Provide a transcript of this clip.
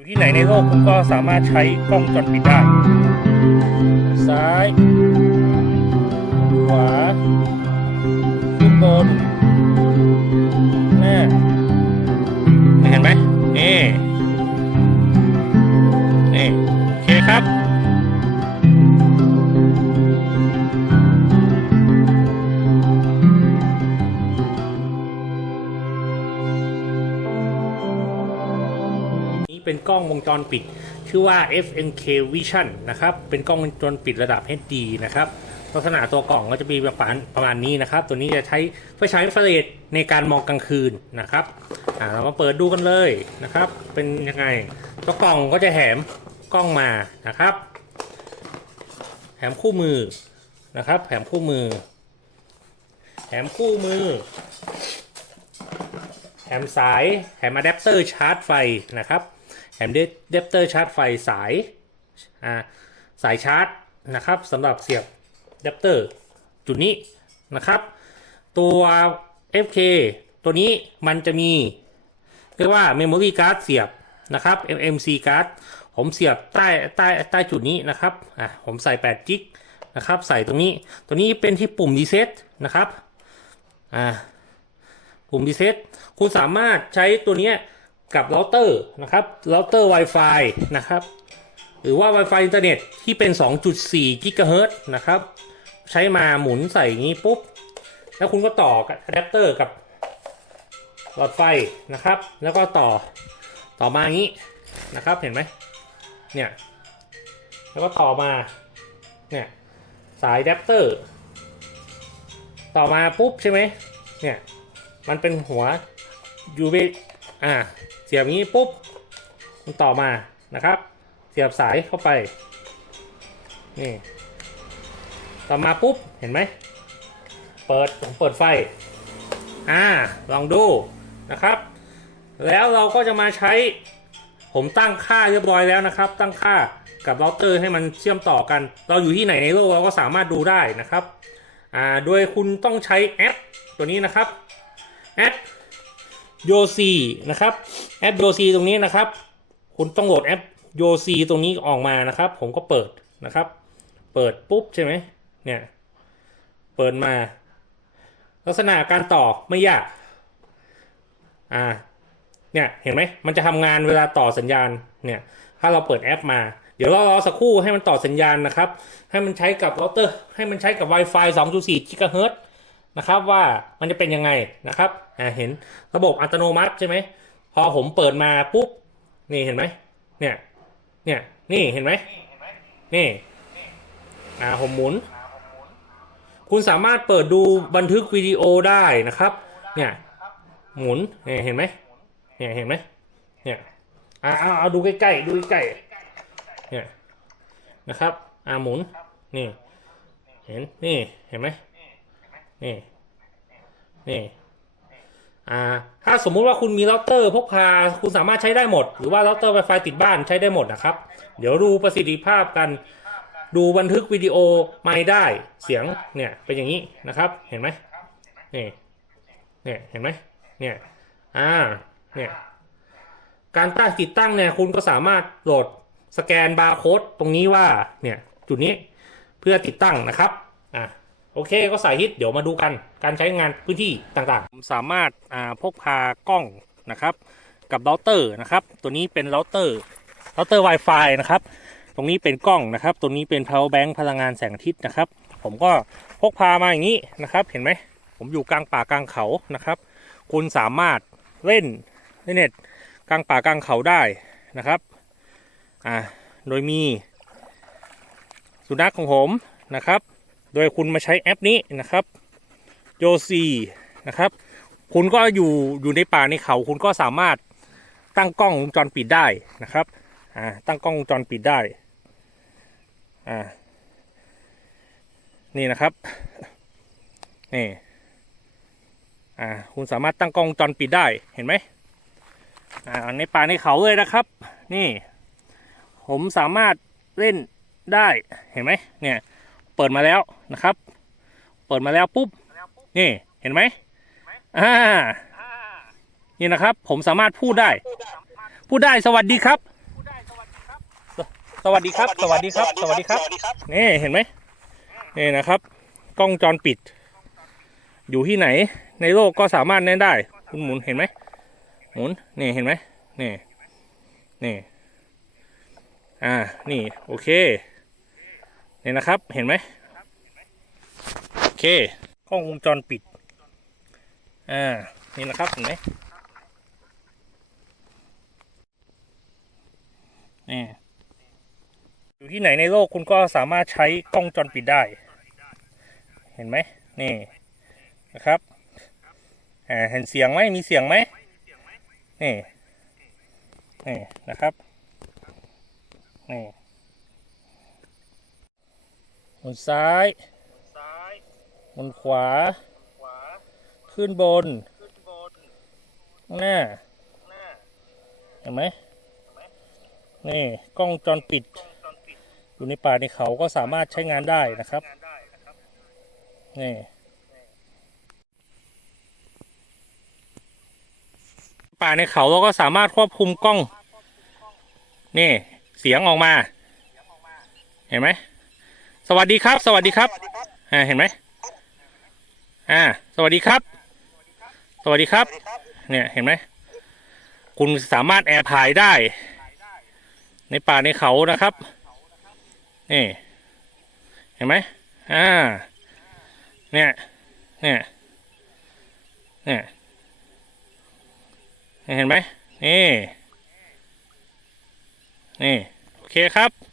อยู่ที่ไหนในโลกคุณก็สามารถใช้กล้องจอดปิดได้ ซ้าย ขวา ขึ้นบนหน้าเห็นไหมนี่ เป็นกล้องวงจรปิด ชื่อว่า FNK Vision นะครับ เป็นกล้องวงจรปิดระดับ HD นะครับ ลักษณะตัวกล่องก็จะมีประมาณประมาณนี้นะครับ ตัวนี้จะใช้เพื่อใช้อินฟราเรดในการมองกลางคืนนะครับ อ่าเรามาเปิดดูกันเลยนะครับ เป็นยังไง ตัวกล่องก็จะแถมกล้องมานะครับ แถมคู่มือนะครับ แถมคู่มือ แถมคู่มือแถมสาย แถมอะแดปเตอร์ชาร์จไฟนะครับ แถมอะแดปเตอร์ชาร์จไฟสายสายชาร์จนะครับสำหรับเสียบอะแดปเตอร์จุดนี้นะครับ ตัว FK ตัวนี้มันจะมี เรียกว่า Memory Card เสียบนะครับ MMC Card ผมเสียบใต้ใต้ใต้จุดนี้นะครับอะผมใส่8จิกนะครับ ใส่ตรงนี้ ตัวนี้เป็นที่ปุ่ม Reset นะครับอ่าปุ่ม Reset คุณสามารถใช้ตัวเนี้ย กับเราเตอร์นะครับเราเตอร์ Wi-Fi นะครับ หรือว่า Wi-Fi อินเทอร์เน็ตที่เป็น 2.4กิกะเฮิรตนะครับ ใช้มาหมุนใส่อย่างนี้ปุ๊บ แล้วคุณก็ต่ออะแดปเตอร์กับหลอดไฟนะครับ แล้วก็ต่อต่อมาอย่างนี้นะครับ เห็นไหมเนี่ย แล้วก็ต่อมา เนี่ย สายแดปเตอร์ ต่อมาปุ๊บใช่ไหมเนี่ย มันเป็นหัว USB อ่าเสียบงนี้ปุ๊บมันต่อมานะครับ เสียบสายเข้าไปนี่ต่อมาปุ๊บเห็นไหมเปิดผมเปิดไฟอ่าลองดูนะครับ แล้วเราก็จะมาใช้ ผมตั้งค่าเรียบร้อยแล้วนะครับ ตั้งค่ากับเราเตอร์ให้มันเชื่อมต่อกัน เราอยู่ที่ไหนในโลกเราก็สามารถดูได้นะครับอ่าโดยคุณต้องใช้แอปตัวนี้นะครับแอป โยซีนะครับแอปโยซีตรงนี้นะครับ คุณต้องโหลดแอปโยซีตรงนี้ออกมานะครับ ผมก็เปิดนะครับ เปิดปุ๊บใช่ไหมเนี่ยเปิดมา ลักษณะการต่อไม่ยากอ่าเนี่ยเห็นไหมมันจะทำงานเวลาต่อสัญญาณเนี่ยถ้าเราเปิดแอปมา เดี๋ยวเรารอสักครู่ให้มันต่อสัญญาณนะครับ ให้มันใช้กับเราเตอร์ให้มันใช้กับ Wi-Fi 2.4 GHz นะครับว่ามันจะเป็นยังไงนะครับอ่าเห็นระบบอัตโนมัติใช่ไหมพอผมเปิดมาปุ๊บนี่เห็นไหมเนี่ยเนี่ยนี่เห็นไหมนี่อ่าผมหมุน คุณสามารถเปิดดูบันทึกวิดีโอได้นะครับเนี่ยหมุนเนี่ยเห็นไหมเนี่ยเห็นไหมเนี่ยอ่าเอาเอาดูใกล้ๆดูใกล้ๆเนี่ยนะครับอ่าหมุนนี่เห็นนี่เห็นไหม นี่นี่อ่าถ้าสมมุติว่าคุณมีเราเตอร์พกพาคุณสามารถใช้ได้หมด หรือว่าเราเตอร์ Wi-Fi ติดบ้านใช้ได้หมดนะครับ เดี๋ยวดูประสิทธิภาพกัน ดูบันทึกวิดีโอไม่ได้เสียงเนี่ยเป็นอย่างนี้นะครับเห็นไหมนี่เนี่ยเห็นไหมเนี่ยอ่าเนี่ยการตั้งติดตั้งเนี่ยคุณก็สามารถโหลดสแกนบาร์โค้ดตรงนี้ว่าเนี่ยจุดนี้เพื่อติดตั้งนะครับอ่า โอเคก็สาธิตเดี๋ยวมาดูกันการใช้งานพื้นที่ต่างๆ สามารถาพกพากล้องนะครับ กับเราเตอร์นะครับ ตัวนี้เป็นเราเตอร์เราเตอร์ Wi-Fi นะครับ ตรงนี้เป็นกล้องนะครับตรงนี้เป็น power bank พลังงานแสงอาทิตย์นะครับ ผมก็พกพามาอย่างนี้นะครับ เห็นไหมผมอยู่กลางป่ากลางเขานะครับ คุณสามารถเล่นเน็ตกลางป่ากลางเขาได้นะครับอ่าโดยมีสุนัขของผมนะครับ โดยคุณมาใช้แอปนี้นะครับโยซีนะครับ คุณก็อยู่อยู่ในป่าในเขา คุณก็สามารถตั้งกล้องวงจรปิดได้นะครับอ่าตั้งกล้องวงจรปิดได้อ่านี่นะครับนี่อ่าคุณสามารถตั้งกล้องวงจรปิดได้เห็นไหมอ่าในป่าในเขาเลยนะครับ นี่ ผมสามารถเล่นได้เห็นไหมเนี่ย เปิดมาแล้วนะครับ เปิดมาแล้วปุ๊บนี่เห็นไหมอ่านี่นะครับ ผมสามารถพูดได้ พูดได้สวัสดีครับ สวัสดีครับ สวัสดีครับ สวัสดีครับ นี่เห็นไหมนี่นะครับ กล้องจรปิด อยู่ที่ไหน ในโลกก็สามารถเล่นได้ คุณหมุนเห็นไหมหมุนนี่เห็นไหมนี่นี่อ่านี่โอเค นี่นะครับเห็นไหมโอเคกล้องวงจรปิดอ่านี่นะครับเห็นไหมนี่อยู่ที่ไหนในโลกคุณก็สามารถใช้กล้องวงจรปิดได้ เห็นไหมนี่นะครับอ่าเห็นเสียงไหมมีเสียงไหมนี่นี่นะครับนี่ หมุนซ้าย หมุนขวา ขึ้นบนข้างหน้า เห็นไหม นี่กล้องวงจรปิด อยู่ในป่าในเขาก็สามารถใช้งานได้นะครับ นี่ป่าในเขาเราก็สามารถควบคุมกล้อง นี่ เสียงออกมา เห็นไหม สวัสดีครับ สวัสดีครับอ่าเห็นไหมอ่า สวัสดีครับ สวัสดีครับ เนี่ยเห็นไหมคุณสามารถแอร์พายได้ ในป่าในเขานะครับนี่เห็นไหมอ่า เนี่ย เนี่ย เนี่ยเห็นไหมนี่ นี่ โอเคครับ